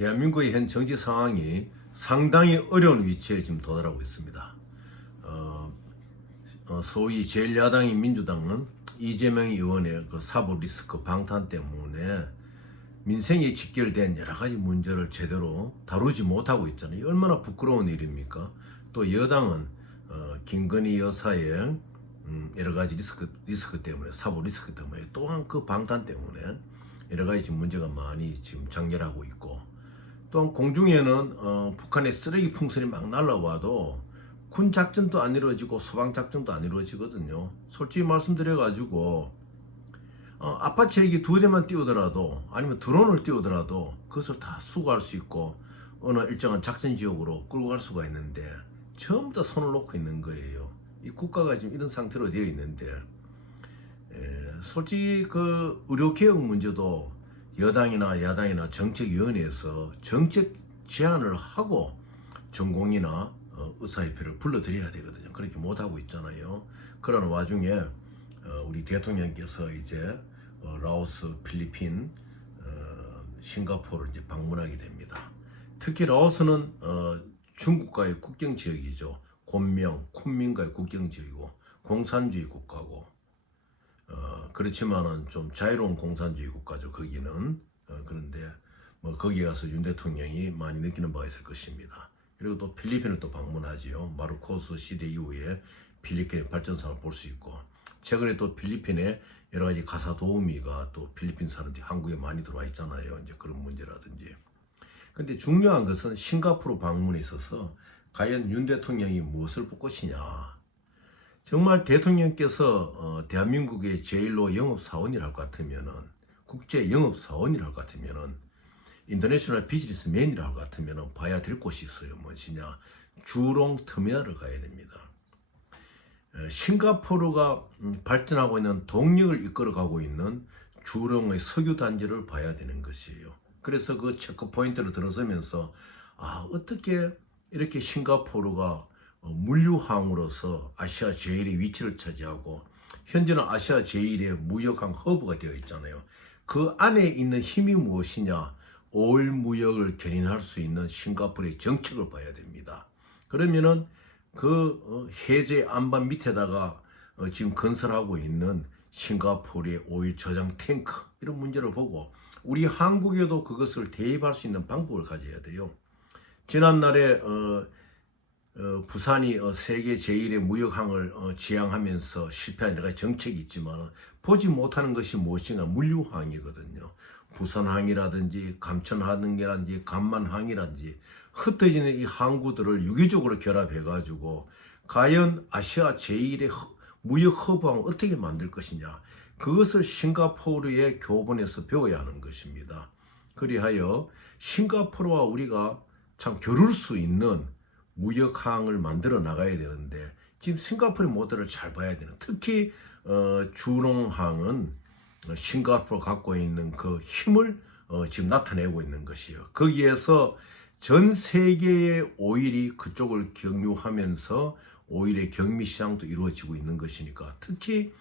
대한민국의 현 정치 상황이 상당히 어려운 위치에 지금 도달하고 있습니다. 소위 제1야당인 민주당은 이재명 의원의 그 사법 리스크 방탄 때문에 민생에 직결된 여러 가지 문제를 제대로 다루지 못하고 있잖아요. 얼마나 부끄러운 일입니까? 또 여당은 김건희 여사의 여러 가지 리스크 때문에, 사법 리스크 때문에, 또한 그 방탄 때문에 여러 가지 지금 문제가 많이 지금 장렬하고 있고, 또한 공중에는 북한의 쓰레기 풍선이 막 날라와도 군 작전도 안 이루어지고 소방 작전도 안 이루어지거든요. 솔직히 말씀드려가지고 아파치 헬기 2대만 띄우더라도, 아니면 드론을 띄우더라도 그것을 다 수거할 수 있고 어느 일정한 작전 지역으로 끌고 갈 수가 있는데 전부 다 손을 놓고 있는 거예요. 이 국가가 지금 이런 상태로 되어 있는데, 솔직히 그 의료개혁 문제도 여당이나 야당이나 정책위원회에서 정책 제안을 하고 전공이나 의사협회를 불러들여야 되거든요. 그렇게 못하고 있잖아요. 그런 와중에 우리 대통령께서 이제 라오스, 필리핀, 싱가포르를 이제 방문하게 됩니다. 특히 라오스는 중국과의 국경 지역이죠. 곤명, 쿤민과의 국경 지역이고 공산주의 국가고, 그렇지만은 좀 자유로운 공산주의 국가죠. 거기는. 그런데 뭐 거기 가서 윤 대통령이 많이 느끼는 바가 있을 것입니다. 그리고 또 필리핀을 또 방문하지요. 마르코스 시대 이후에 필리핀의 발전상을 볼 수 있고, 최근에 또 필리핀에 여러 가지 가사 도우미가 또 필리핀 사람들이 한국에 많이 들어와 있잖아요. 이제 그런 문제라든지. 근데 중요한 것은 싱가포르 방문에 있어서 과연 윤 대통령이 무엇을 볼 것이냐. 정말 대통령께서 대한민국의 제1로 영업사원이랄 것 같으면은, 국제 영업사원이랄 것 같으면은, 인터내셔널 비즈니스맨이랄 것 같으면은 봐야 될 곳이 있어요. 무엇이냐? 주롱 터미널을 가야 됩니다. 싱가포르가 발전하고 있는 동력을 이끌어가고 있는 주롱의 석유 단지를 봐야 되는 것이에요. 그래서 그 체크 포인트를 들어서면서 어떻게 이렇게 싱가포르가 물류항으로서 아시아 제1의 위치를 차지하고 현재는 아시아 제1의 무역항 허브가 되어 있잖아요. 그 안에 있는 힘이 무엇이냐? 오일 무역을 견인할 수 있는 싱가포르의 정책을 봐야 됩니다. 그러면은 그 해제 안반 밑에다가 지금 건설하고 있는 싱가포르의 오일 저장 탱크, 이런 문제를 보고 우리 한국에도 그것을 대입할 수 있는 방법을 가져야 돼요. 지난날에 부산이 세계 제1의 무역항을 지향하면서 실패한 여러 가지 정책이 있지만 보지 못하는 것이 무엇인가? 물류항이거든요. 부산항이라든지 감천항이라든지 간만항이라든지 흩어지는 이 항구들을 유기적으로 결합해가지고 과연 아시아 제1의 무역 허브항을 어떻게 만들 것이냐, 그것을 싱가포르의 교본에서 배워야 하는 것입니다. 그리하여 싱가포르와 우리가 참 겨룰 수 있는 무역항을 만들어 나가야 되는데, 지금 싱가포르의 모델을 잘 봐야 되는, 특히 주롱항은 싱가포르가 갖고 있는 그 힘을 지금 나타내고 있는 것이에요. 거기에서 전 세계의 오일이 그쪽을 경유하면서 오일의 경미 시장도 이루어지고 있는 것이니까, 특히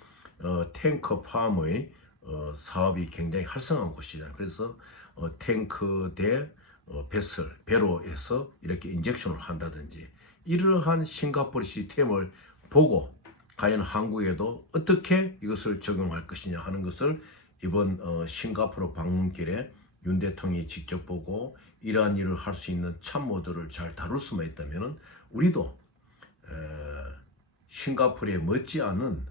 탱커 팜의 사업이 굉장히 활성화한 곳이잖아요. 그래서 탱크 대 베슬, 배로에서 이렇게 인젝션을 한다든지, 이러한 싱가포르 시스템을 보고 과연 한국에도 어떻게 이것을 적용할 것이냐 하는 것을 이번 싱가포르 방문길에 윤 대통령이 직접 보고 이러한 일을 할 수 있는 참모들을 잘 다룰 수만 있다면 우리도 싱가포르에 못지않은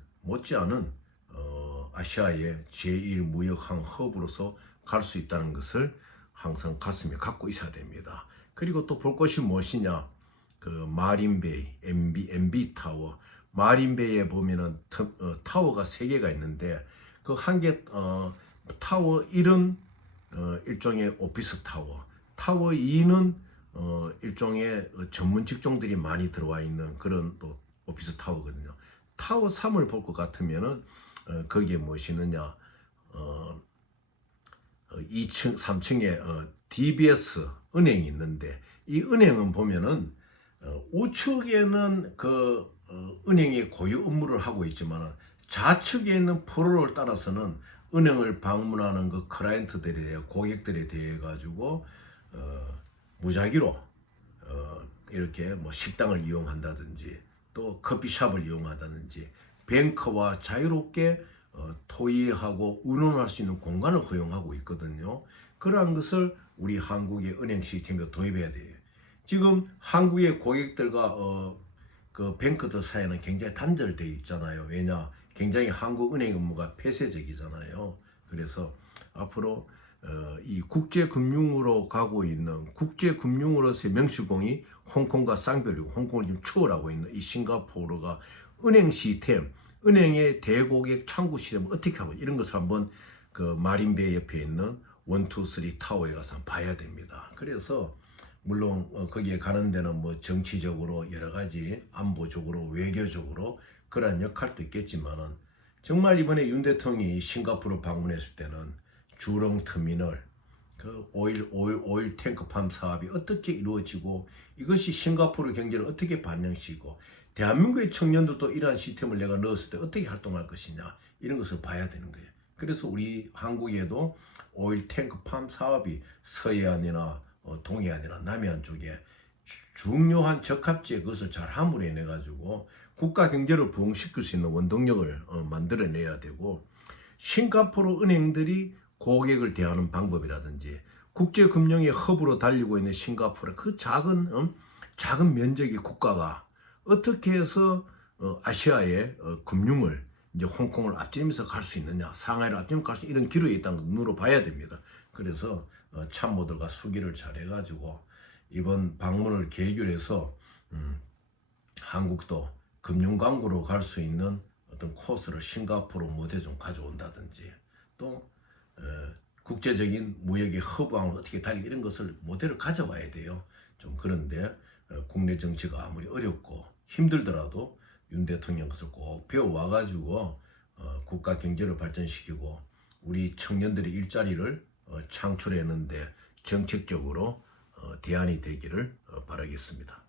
아시아의 제1 무역항 허브로서 갈 수 있다는 것을 항상 가슴에 갖고 있어야 됩니다. 그리고 또 볼 것이 무엇이냐? 그 마린베이, MB 타워. 마린베이에 보면은 타워가 3개가 있는데, 그 한 개 타워 1은 일종의 오피스 타워, 타워 2는 일종의 전문 직종들이 많이 들어와 있는 그런 또 오피스 타워거든요. 타워 3을 볼 것 같으면은 거기에 무엇이 있느냐? 2층, 3층에 DBS 은행이 있는데, 이 은행은 보면은 우측에는 그 은행이 고유 업무를 하고 있지만 좌측에 있는 프로를 따라서는 은행을 방문하는 그 클라이언트들에 대해, 고객들에 대해 가지고 무작위로 이렇게 뭐 식당을 이용한다든지 또 커피숍을 이용한다든지 뱅크와 자유롭게 토의하고 의논할 수 있는 공간을 허용하고 있거든요. 그러한 것을 우리 한국의 은행 시스템에 도입해야 돼요. 지금 한국의 고객들과 그 뱅크들 사이는 굉장히 단절되어 있잖아요. 왜냐? 굉장히 한국 은행 업무가 폐쇄적이잖아요. 그래서 앞으로 이 국제금융으로 가고 있는 국제금융으로서의 명시공이 홍콩과 쌍별이고 홍콩을 지금 추월하고 있는 이 싱가포르가 은행 시스템, 은행의 대고객 창구 시스템을 어떻게 하고 이런 것을 한번 그 마린베이 옆에 있는 1, 2, 3 타워에 가서 한번 봐야 됩니다. 그래서 물론 거기에 가는 데는 뭐 정치적으로 여러 가지 안보적으로 외교적으로 그러한 역할도 있겠지만은 정말 이번에 윤 대통령이 싱가포르 방문했을 때는 주렁 터미널 그 오일 탱크팜 사업이 어떻게 이루어지고 이것이 싱가포르 경제를 어떻게 반영시키고 대한민국의 청년들도 이러한 시스템을 내가 넣었을 때 어떻게 활동할 것이냐 이런 것을 봐야 되는 거예요. 그래서 우리 한국에도 오일 탱크팜 사업이 서해안이나 동해안이나 남해안 쪽에 중요한 적합지에 그것을 잘 함으로 인해 가지고 국가 경제를 부흥시킬 수 있는 원동력을 만들어내야 되고 싱가포르 은행들이 고객을 대하는 방법이라든지 국제금융의 허브로 달리고 있는 싱가포르 그 작은 면적의 국가가 어떻게 해서 아시아의 금융을 이제 홍콩을 앞지르면서 갈 수 있느냐, 상하이를 앞지르면서 갈 수 있는 이런 기로에 있다는 걸 눈으로 봐야 됩니다. 그래서 참모들과 수기를 잘 해가지고 이번 방문을 계기로 해서 한국도 금융광구로 갈 수 있는 어떤 코스를 싱가포르 모델 좀 가져온다든지 또 국제적인 무역의 허브함을 어떻게 달리 이런 것을 모델을 가져와야 돼요. 좀 그런데 국내 정치가 아무리 어렵고 힘들더라도 윤 대통령 것을 꼭 배워와 가지고 국가 경제를 발전시키고 우리 청년들의 일자리를 창출해내는데 정책적으로 대안이 되기를 바라겠습니다.